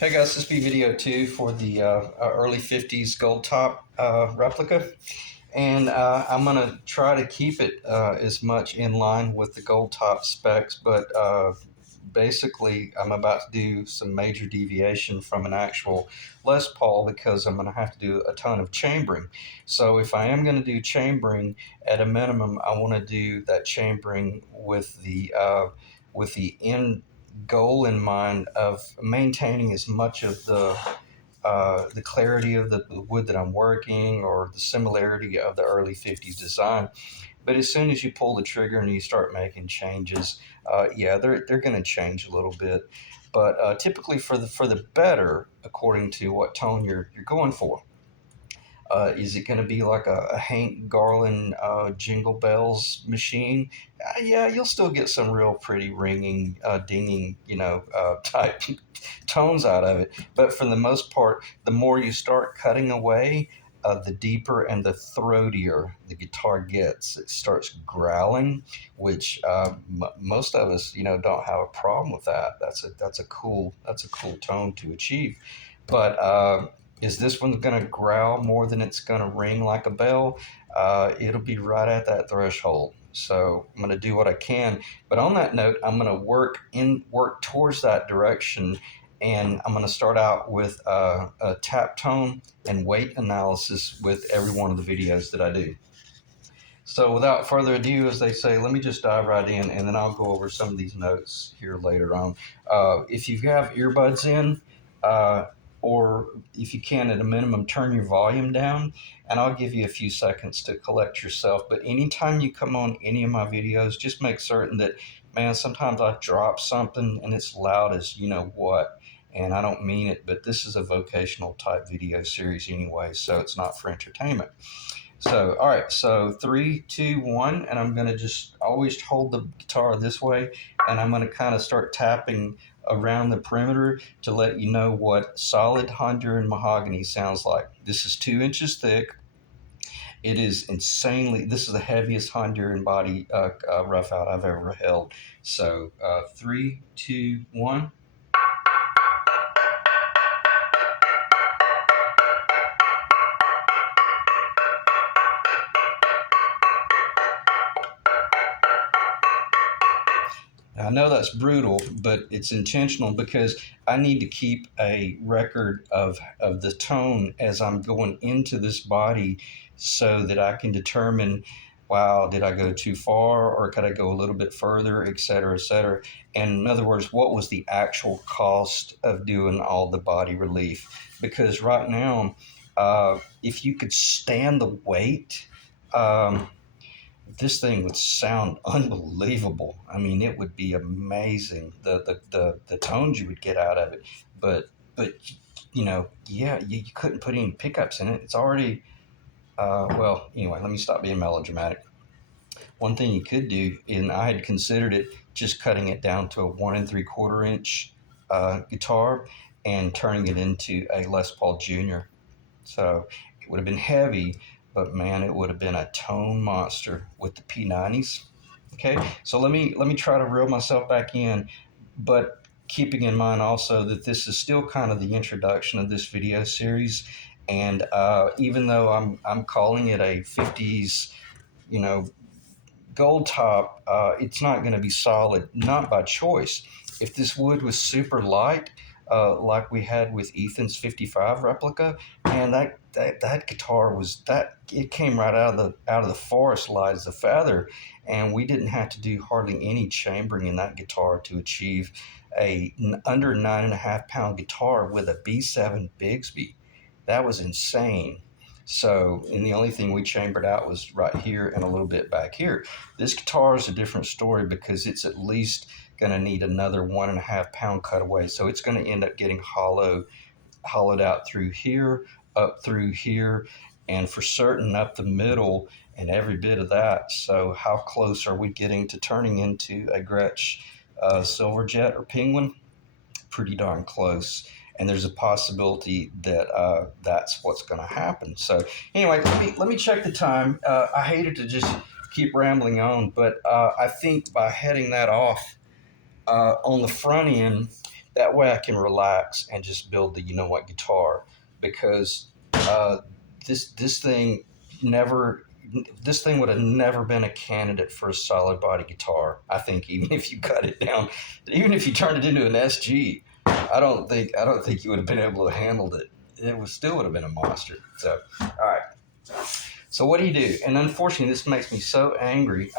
Hey guys, this will be video 2 for the early 50s Goldtop replica. And I'm going to try to keep it as much in line with the Goldtop specs, but basically I'm about to do some major deviation from an actual Les Paul because I'm going to have to do a ton of chambering. So if I am going to do chambering, at a minimum, I want to do that chambering with the end goal in mind of maintaining as much of the clarity of the wood that I'm working or the similarity of the early 50s design. But as soon as you pull the trigger and you start making changes, yeah, they're going to change a little bit. But typically for the better, according to what tone you're going for. Is it going to be like a Hank Garland Jingle Bells machine? Yeah, you'll still get some real pretty ringing, dinging, type tones out of it. But for the most part, the more you start cutting away, the deeper and the throatier the guitar gets. It starts growling, which most of us, don't have a problem with that. That's a cool tone to achieve. But is this one going to growl more than it's going to ring like a bell? It'll be right at that threshold. So I'm going to do what I can. But on that note, I'm going to work towards that direction, and I'm going to start out with a tap tone and weight analysis with every one of the videos that I do. So without further ado, as they say, let me just dive right in, and then I'll go over some of these notes here later on. If you have earbuds in, uh, or if you can, at a minimum, turn your volume down, and I'll give you a few seconds to collect yourself. But anytime you come on any of my videos, just make certain that, man, sometimes I drop something and it's loud as you know what, and I don't mean it, but this is a vocational type video series anyway, so it's not for entertainment. So, all right, so 3, 2, 1, and I'm going to just always hold the guitar this way, and I'm going to kind of start tapping around the perimeter to let you know what solid Honduran mahogany sounds like. This is 2 inches thick. It is this is the heaviest Honduran body rough out I've ever held. So, 3, 2, 1. I know that's brutal, but it's intentional because I need to keep a record of the tone as I'm going into this body so that I can determine, wow, did I go too far or could I go a little bit further, et cetera, et cetera. And in other words, what was the actual cost of doing all the body relief? Because right now, if you could stand the weight, this thing would sound unbelievable. I mean, it would be amazing the tones you would get out of it. But yeah, you couldn't put any pickups in it. It's already well. Anyway, let me stop being melodramatic. One thing you could do, and I had considered it, just cutting it down to a 1 3/4 inch guitar and turning it into a Les Paul Jr. So it would have been heavy, but man, it would have been a tone monster with the P90s. Okay, so let me try to reel myself back in, but keeping in mind also that this is still kind of the introduction of this video series, and even though I'm calling it a 50s, you know, gold top, it's not going to be solid, not by choice. If this wood was super light, like we had with Ethan's 55 replica, man, that guitar was that it came right out of the forest light as a feather, and we didn't have to do hardly any chambering in that guitar to achieve a under 9.5 pound guitar with a B7 Bigsby. That was insane. So, and the only thing we chambered out was right here and a little bit back here. This guitar is a different story because it's at least going to need another 1.5 pound cutaway. So it's going to end up getting hollowed out through here, up through here, and for certain up the middle and every bit of that. So how close are we getting to turning into a Gretsch Silverjet or Penguin? Pretty darn close. And there's a possibility that that's what's going to happen. So anyway, let me check the time. I hated to just keep rambling on, but I think by heading that off on the front end, That way I can relax and just build the guitar, because this thing never this thing would have never been a candidate for a solid body guitar. I think even if you cut it down, even if you turned it into an SG, I don't think you would have been able to handle it. It was still would have been a monster. So, all right. So what do you do? And unfortunately, this makes me so angry.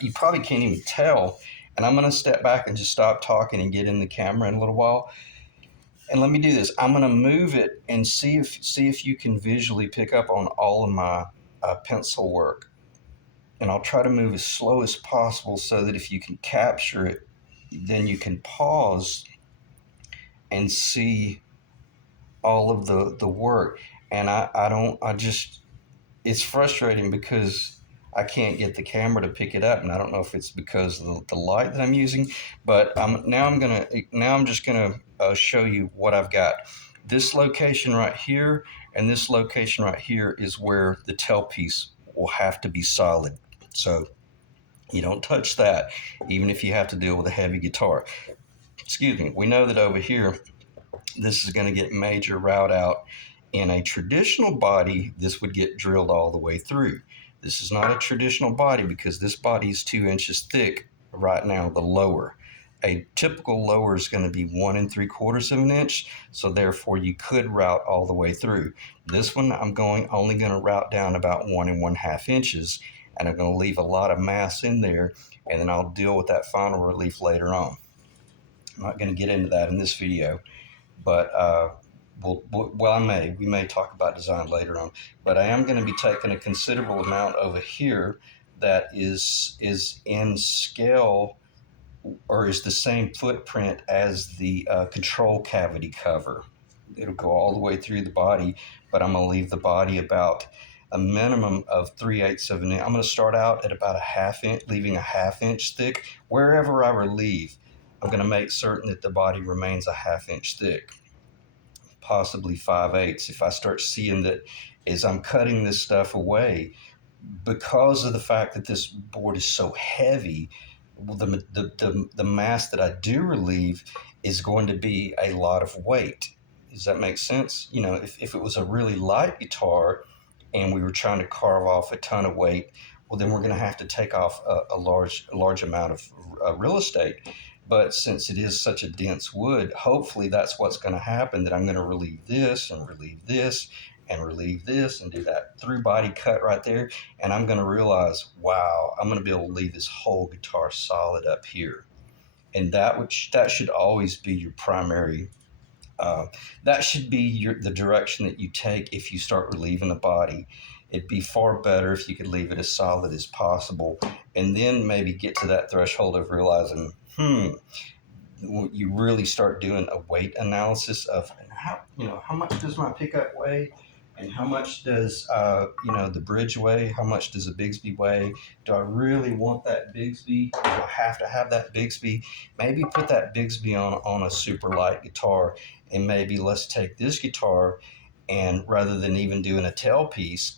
You probably can't even tell. And I'm going to step back and just stop talking and get in the camera in a little while. And let me do this. I'm going to move it and see if you can visually pick up on all of my pencil work. And I'll try to move as slow as possible so that if you can capture it, then you can pause and see all of the work. And I just, it's frustrating because I can't get the camera to pick it up, and I don't know if it's because of the light that I'm using. But now I'm just gonna show you what I've got. This location right here and this location right here is where the tailpiece will have to be solid. So you don't touch that, even if you have to deal with a heavy guitar. Excuse me. We know that over here, this is going to get major route out. In a traditional body, this would get drilled all the way through. This is not a traditional body because this body is 2 inches thick right now, the lower. A typical lower is going to be 1 3/4 of an inch, so therefore you could route all the way through. This one I'm only going to route down about 1 1/2 inches, and I'm going to leave a lot of mass in there, and then I'll deal with that final relief later on. I'm not going to get into that in this video, but we may talk about design later on. But I am going to be taking a considerable amount over here that is in scale, or is the same footprint as the control cavity cover. It'll go all the way through the body, but I'm going to leave the body about a minimum of 3/8 of an inch. I'm going to start out at about a half inch, leaving a half-inch thick. Wherever I relieve, I'm going to make certain that the body remains a half-inch thick, possibly 5/8. If I start seeing that as I'm cutting this stuff away, because of the fact that this board is so heavy, the mass that I do relieve is going to be a lot of weight. Does that make sense? If it was a really light guitar and we were trying to carve off a ton of weight, well, then we're going to have to take off a large amount of real estate. But since it is such a dense wood, hopefully that's what's going to happen, that I'm going to relieve this and relieve this and relieve this and do that through body cut right there. And I'm going to realize, wow, I'm going to be able to leave this whole guitar solid up here. And that should always be your primary. That should be the direction that you take if you start relieving the body. It'd be far better if you could leave it as solid as possible, and then maybe get to that threshold of realizing, you really start doing a weight analysis of how much does my pickup weigh, and how much does the bridge weigh, how much does a Bigsby weigh? Do I really want that Bigsby? Do I have to have that Bigsby? Maybe put that Bigsby on a super light guitar, and maybe let's take this guitar, and rather than even doing a tailpiece,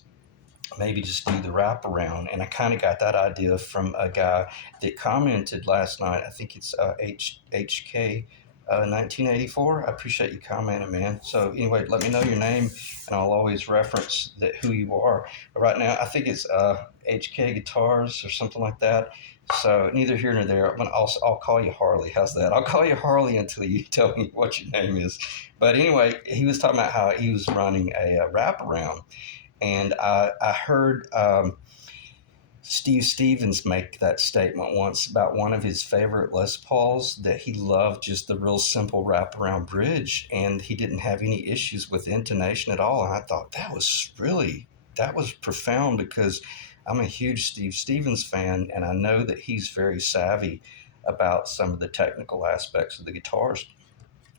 maybe just do the wraparound. And I kind of got that idea from a guy that commented last night. I think it's HK 1984. I appreciate you commenting, man. So anyway, let me know your name, and I'll always reference who you are. But right now, I think it's HK Guitars or something like that. So neither here nor there. I'll call you Harley. How's that? I'll call you Harley until you tell me what your name is. But anyway, he was talking about how he was running a wraparound. And I heard Steve Stevens make that statement once about one of his favorite Les Pauls, that he loved just the real simple wraparound bridge, and he didn't have any issues with intonation at all. And I thought that was profound, because I'm a huge Steve Stevens fan, and I know that he's very savvy about some of the technical aspects of the guitars.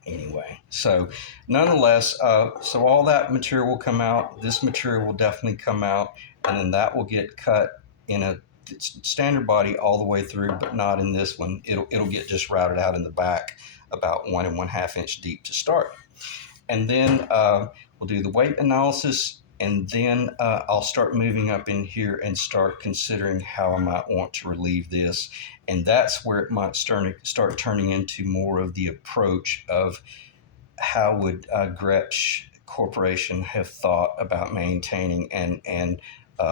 Anyway, so nonetheless, so all that material will come out. This material will definitely come out, and then that will get cut in a standard body all the way through, but not in this one. It'll get just routed out in the back about 1 1/2 inch deep to start. And then we'll do the weight analysis. And then I'll start moving up in here and start considering how I might want to relieve this. And that's where it might start turning into more of the approach of how would Gretsch Corporation have thought about maintaining and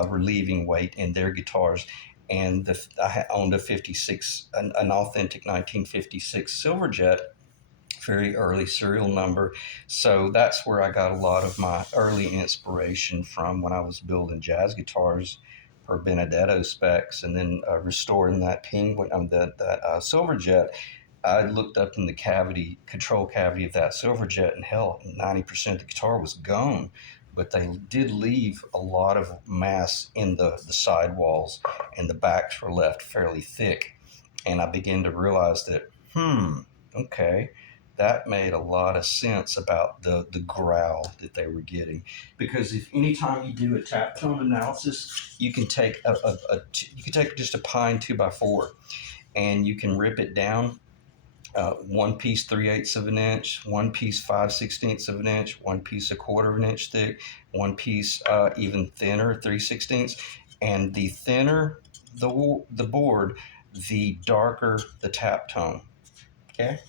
relieving weight in their guitars. And I owned a 56, an authentic 1956 Silverjet, very early serial number. So that's where I got a lot of my early inspiration from when I was building jazz guitars for Benedetto specs, and then restoring that Penguin, that Silverjet. I looked up in the control cavity of that Silverjet, and hell, 90% of the guitar was gone. But they did leave a lot of mass in the sidewalls, and the backs were left fairly thick. And I began to realize that, okay, that made a lot of sense about the growl that they were getting. Because if anytime you do a tap tone analysis, you can take you can take just a pine 2x4, and you can rip it down, one piece 3/8 of an inch, one piece 5/16 of an inch, one piece a quarter of an inch thick, one piece even thinner, 3/16. And the thinner the board, the darker the tap tone. Okay,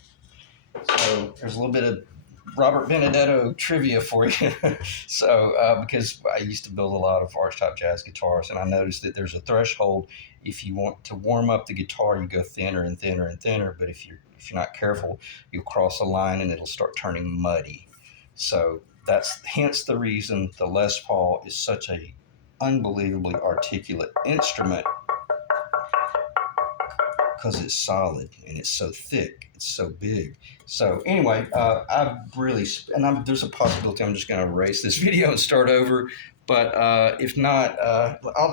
so there's a little bit of Robert Benedetto trivia for you. So because I used to build a lot of archtop jazz guitars, and I noticed that there's a threshold. If you want to warm up the guitar, you go thinner and thinner and thinner. But if you're not careful, you'll cross a line and it'll start turning muddy. So that's hence the reason the Les Paul is such a unbelievably articulate instrument, because it's solid and it's so thick, it's so big. So anyway, I've really, there's a possibility I'm just going to erase this video and start over. But if not,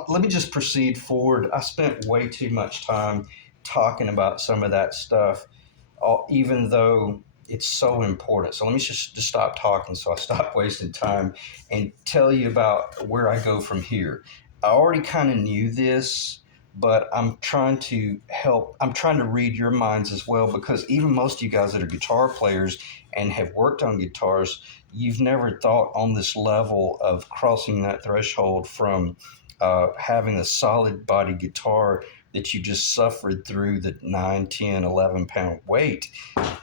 let me just proceed forward. I spent way too much time talking about some of that stuff, even though it's so important. So let me just stop talking so I stop wasting time and tell you about where I go from here. I already kind of knew this, but I'm trying to help. I'm trying to read your minds as well, because even most of you guys that are guitar players and have worked on guitars, you've never thought on this level of crossing that threshold from having a solid body guitar that you just suffered through the 9, 10, 11 pound weight,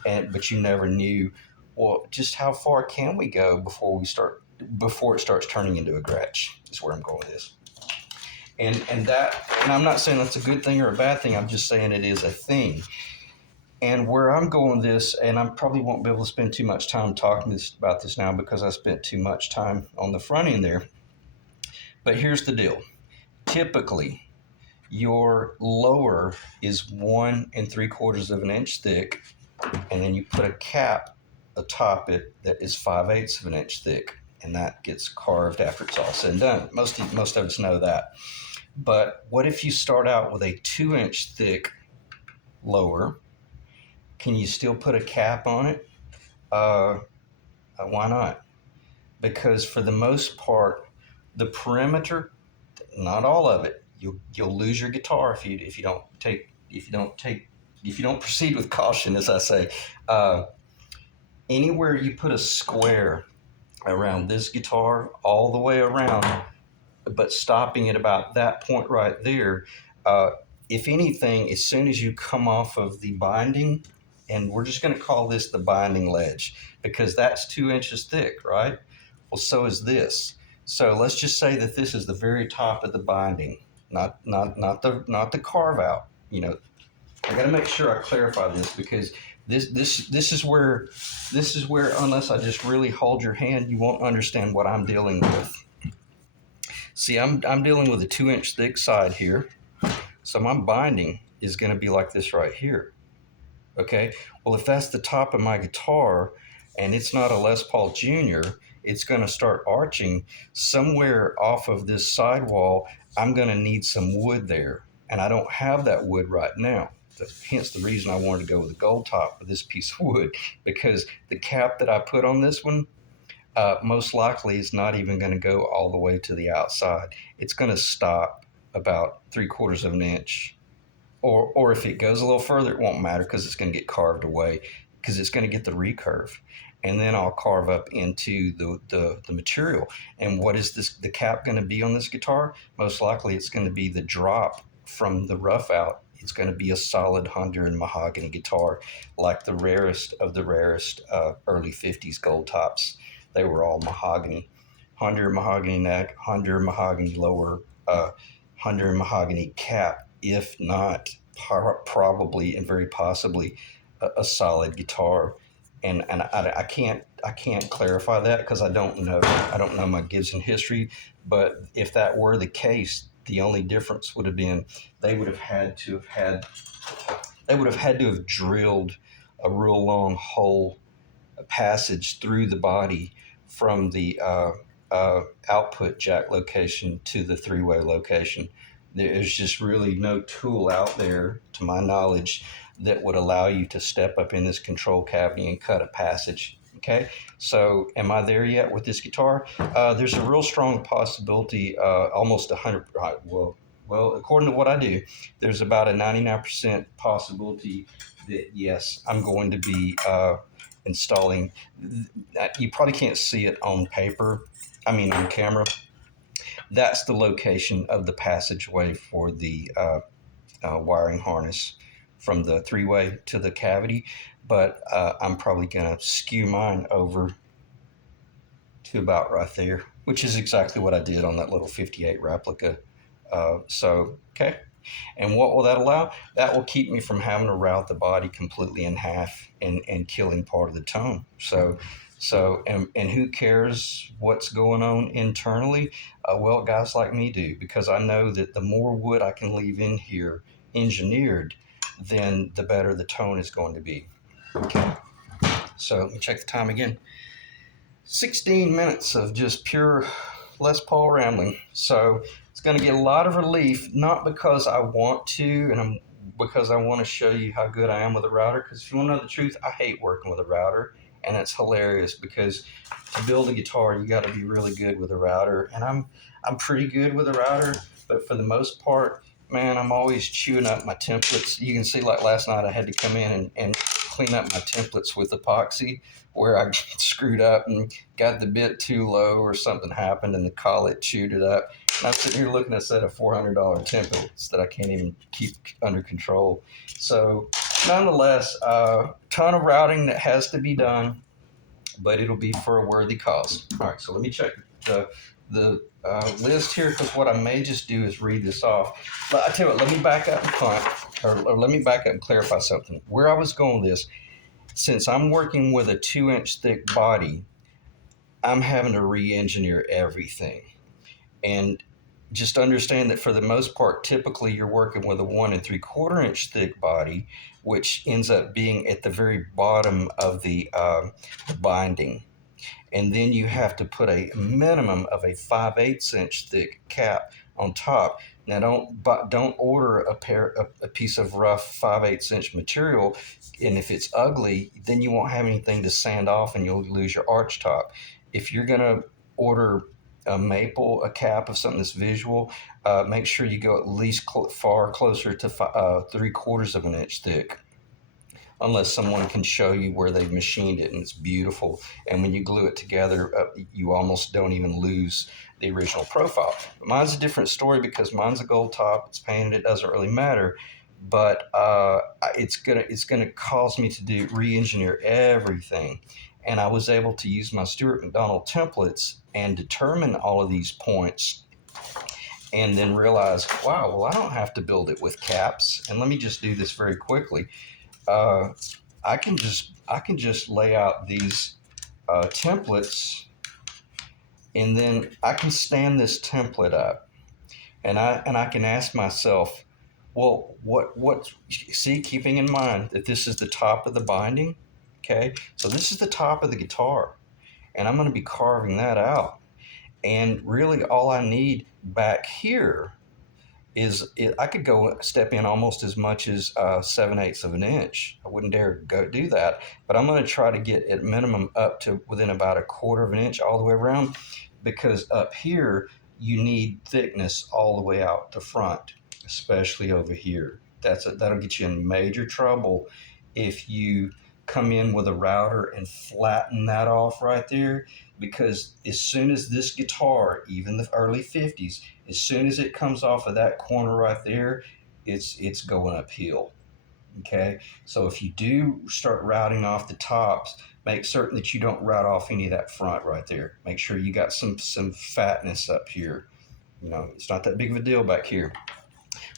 but you never knew, well, just how far can we go before it starts turning into a Gretsch, is where I'm going with this. And I'm not saying that's a good thing or a bad thing. I'm just saying it is a thing. And where I'm going with this, and I probably won't be able to spend too much time talking about this now because I spent too much time on the front end there. But here's the deal. Typically, your lower is 1 3/4 of an inch thick, and then you put a cap atop it that is 5/8 of an inch thick, and that gets carved after it's all said and done. Most of us know that. But what if you start out with a 2-inch thick lower? Can you still put a cap on it? Why not? Because for the most part, the perimeter, not all of it, you'll lose your guitar if you don't proceed with caution, as I say. Anywhere you put a square around this guitar, all the way around, but stopping at about that point right there, if anything, as soon as you come off of the binding, and we're just going to call this the binding ledge because that's 2 inches thick, right? Well, so is this. So let's just say that this is the very top of the binding, not the carve out. I got to make sure I clarify this, because this is where unless I just really hold your hand, you won't understand what I'm dealing with. See, I'm dealing with a 2-inch thick side here, so my binding is going to be like this right here. Okay, well, if that's the top of my guitar and it's not a Les Paul Jr., it's going to start arching somewhere off of this sidewall. I'm going to need some wood there, and I don't have that wood right now. Hence the reason I wanted to go with a Goldtop with this piece of wood, because the cap that I put on this one most likely is not even going to go all the way to the outside. It's going to stop about 3/4 of an inch. Or if it goes a little further, it won't matter because it's going to get carved away. because it's going to get the recurve. And then I'll carve up into the material. And what is the cap going to be on this guitar? Most likely it's going to be the drop from the rough out. It's going to be a solid Honduran mahogany guitar, like the rarest of the rarest early 50s gold tops. They were all mahogany. Honduran mahogany neck, Honduran mahogany lower, Honduran mahogany cap, if not probably and very possibly a solid guitar. And I can't clarify that because I don't know my Gibson history. But if that were the case, the only difference would have been they would have had to have had they would have had to have drilled a real long hole, a passage through the body from the output jack location to the three-way location. There's just really no tool out there, to my knowledge, that would allow you to step up in this control cavity and cut a passage. Okay, so am I there yet with this guitar? There's a real strong possibility, almost 100. Well, according to what I do, there's about a 99% possibility that yes, I'm going to be installing. You probably can't see it on paper. I mean, on camera. That's the location of the passageway for the wiring harness from the three-way to the cavity. But I'm probably going to skew mine over to about right there, which is exactly what I did on that little 58 replica. Okay. And what will that allow? That will keep me from having to route the body completely in half and killing part of the tone. And who cares what's going on internally? Well, guys like me do, because I know that the more wood I can leave in here engineered, then the better the tone is going to be. Okay. So let me check the time again. 16 minutes of just pure Les Paul rambling. So it's going to get a lot of relief, not because I want to, because I want to show you how good I am with a router. Because if you want to know the truth, I hate working with a router, and it's hilarious because to build a guitar, you got to be really good with a router, and I'm pretty good with a router, but for the most part, man, I'm always chewing up my templates. You can see, like last night, I had to come in and clean up my templates with epoxy, where I screwed up and got the bit too low or something happened and the collet chewed it up. And I'm sitting here looking at a set of $400 templates that I can't even keep under control. So nonetheless, ton of routing that has to be done, but it'll be for a worthy cause. All right, so let me check the list here, because what I may just do is read this off. But I tell you what, let me back up and punt, or let me back up and clarify something. Where I was going with this, since I'm working with a 2-inch thick body, I'm having to re-engineer everything. And just understand that for the most part, typically you're working with a 1 3/4 inch thick body, which ends up being at the very bottom of the binding. And then you have to put a minimum of a 5/8 inch thick cap on top. Now don't order a piece of rough 5/8 inch material, and if it's ugly, then you won't have anything to sand off and you'll lose your arch top. If you're gonna order a cap of something that's visual, make sure you go at least far closer to 3/4 of an inch thick, unless someone can show you where they've machined it and it's beautiful. And when you glue it together, you almost don't even lose the original profile. But mine's a different story because mine's a gold top. It's painted. It doesn't really matter. But it's gonna cause me to re-engineer everything. And I was able to use my Stuart McDonald templates and determine all of these points, and then realize, wow, well, I don't have to build it with caps. And let me just do this very quickly. I can just lay out these templates, and then I can stand this template up, and I can ask myself, well, what? See, keeping in mind that this is the top of the binding. Okay, so this is the top of the guitar, and I'm going to be carving that out. And really, all I need back here I could step in almost as much as 7/8 of an inch. I wouldn't dare go do that, but I'm going to try to get at minimum up to within about 1/4 of an inch all the way around, because up here you need thickness all the way out the front, especially over here. That'll get you in major trouble if you come in with a router and flatten that off right there, because as soon as this guitar, even the early 50s, as soon as it comes off of that corner right there, it's going uphill. Okay, so if you do start routing off the tops, make certain that you don't route off any of that front right there. Make sure you got some fatness up here. You know, it's not that big of a deal back here.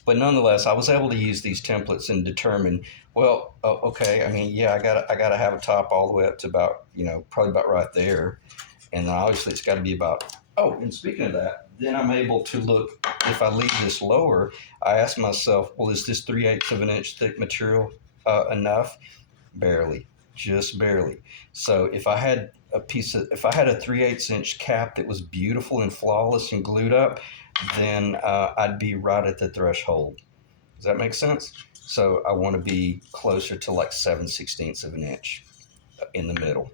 But nonetheless, I was able to use these templates and determine, well, okay, I mean, yeah, I gotta have a top all the way up to about, probably about right there, and then obviously it's got to be about. Oh, and speaking of that, then I'm able to look. If I leave this lower, I ask myself, well, is this 3/8 of an inch thick material enough? Barely, just barely. So if I had a 3/8 inch cap that was beautiful and flawless and glued up, then I'd be right at the threshold. Does that make sense? So I want to be closer to like 7/16 of an inch in the middle.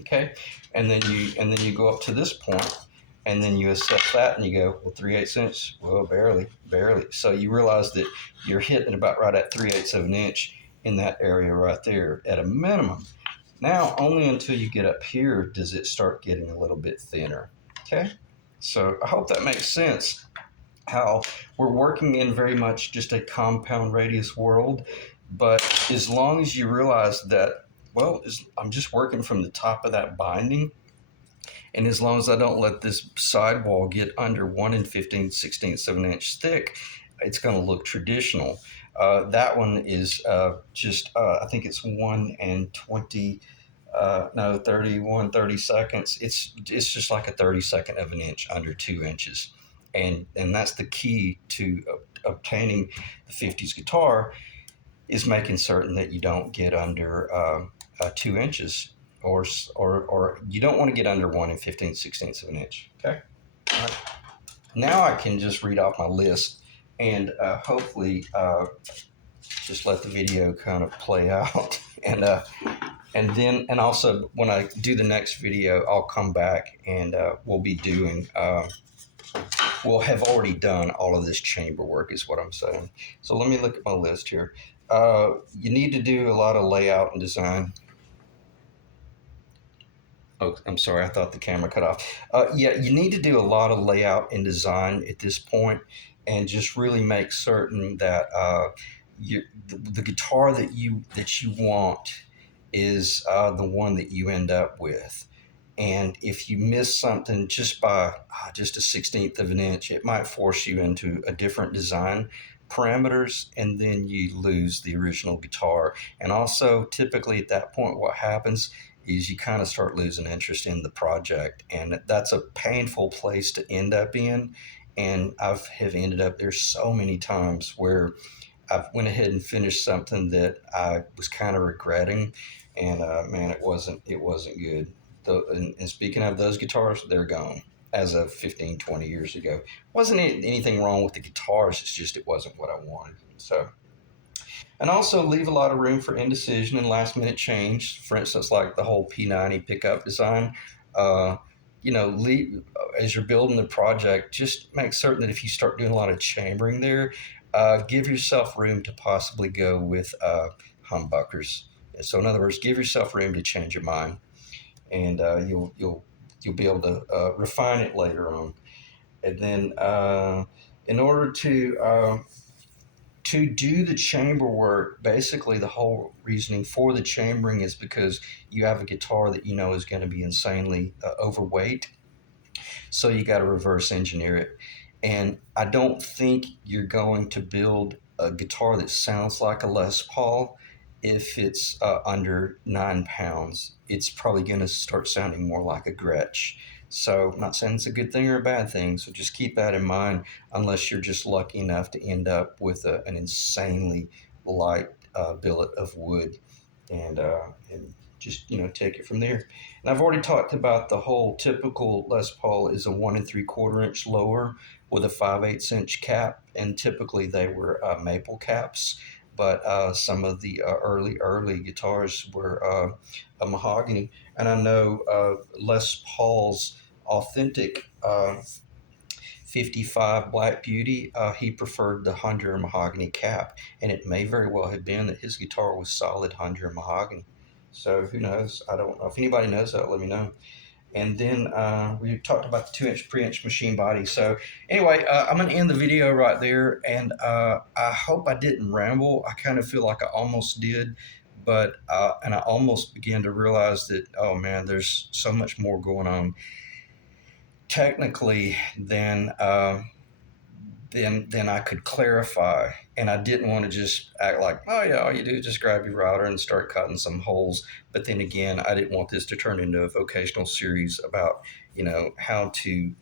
Okay, and then you go up to this point, and then you assess that, and you go, well, 3/8 inch, well, barely, barely. So you realize that you're hitting about right at 3/8 of an inch in that area right there at a minimum. Now, only until you get up here does it start getting a little bit thinner. Okay, so I hope that makes sense. How we're working in very much just a compound radius world, but as long as you realize that, well, I'm just working from the top of that binding, and as long as I don't let this sidewall get under 1 15/16 of an inch thick, it's going to look traditional. That one is I think it's 1 and 20, no, 30 It's just like a 32nd of an inch under 2 inches. And that's the key to obtaining the 50s guitar, is making certain that you don't get under 2 inches, or you don't want to get under 1 15/16 of an inch. Okay. All right. Now I can just read off my list, and hopefully just let the video kind of play out. And also when I do the next video, I'll come back and we'll have already done all of this chamber work, is what I'm saying. So let me look at my list here. You need to do a lot of layout and design. Oh, I'm sorry. I thought the camera cut off. Yeah, you need to do a lot of layout and design at this point, and just really make certain that the guitar that you want is the one that you end up with. And if you miss something just by just a 16th of an inch, it might force you into a different design parameters, and then you lose the original guitar. And also, typically at that point, what happens is you kind of start losing interest in the project, and that's a painful place to end up in. And have ended up there so many times where I went ahead and finished something that I was kind of regretting, and man, it wasn't good. And speaking of those guitars, they're gone as of 15, 20 years ago. Wasn't anything wrong with the guitars, it's just it wasn't what I wanted. So, and also leave a lot of room for indecision and last minute change. For instance, like the whole P90 pickup design. Uh, as you're building the project, just make certain that if you start doing a lot of chambering there, give yourself room to possibly go with humbuckers. So, in other words, give yourself room to change your mind, and you'll be able to refine it later on. And then, in order to do the chamber work, basically the whole reasoning for the chambering is because you have a guitar that you know is going to be insanely overweight. So you got to reverse engineer it. And I don't think you're going to build a guitar that sounds like a Les Paul if it's under 9 pounds. It's probably going to start sounding more like a Gretsch. So I'm not saying it's a good thing or a bad thing. So just keep that in mind, unless you're just lucky enough to end up with an insanely light billet of wood, and just take it from there. And I've already talked about the whole typical Les Paul is a 1 3/4 inch lower with a 5/8 inch cap, and typically they were maple caps. But some of the early guitars were a mahogany, and I know Les Paul's authentic 55 Black Beauty, he preferred the Honduran mahogany cap, and it may very well have been that his guitar was solid Honduran mahogany. So who knows? I don't know. If anybody knows that, let me know. And then we talked about the 2 inch pre-inch machine body. So anyway, I'm going to end the video right there. And I hope I didn't ramble. I kind of feel like I almost did. But and I almost began to realize that, oh man, there's so much more going on technically than I could clarify. And I didn't want to just act like, oh yeah, all you do is just grab your router and start cutting some holes. But then again, I didn't want this to turn into a vocational series about, how to,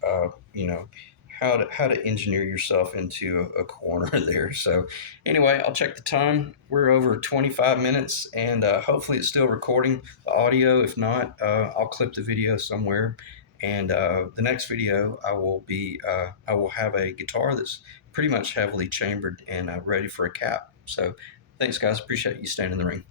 how to engineer yourself into a corner there. So anyway, I'll check the time. We're over 25 minutes, and hopefully it's still recording the audio. If not, I'll clip the video somewhere. And the next video, I will have a guitar that's pretty much heavily chambered and ready for a cap. So thanks, guys. Appreciate you staying in the ring.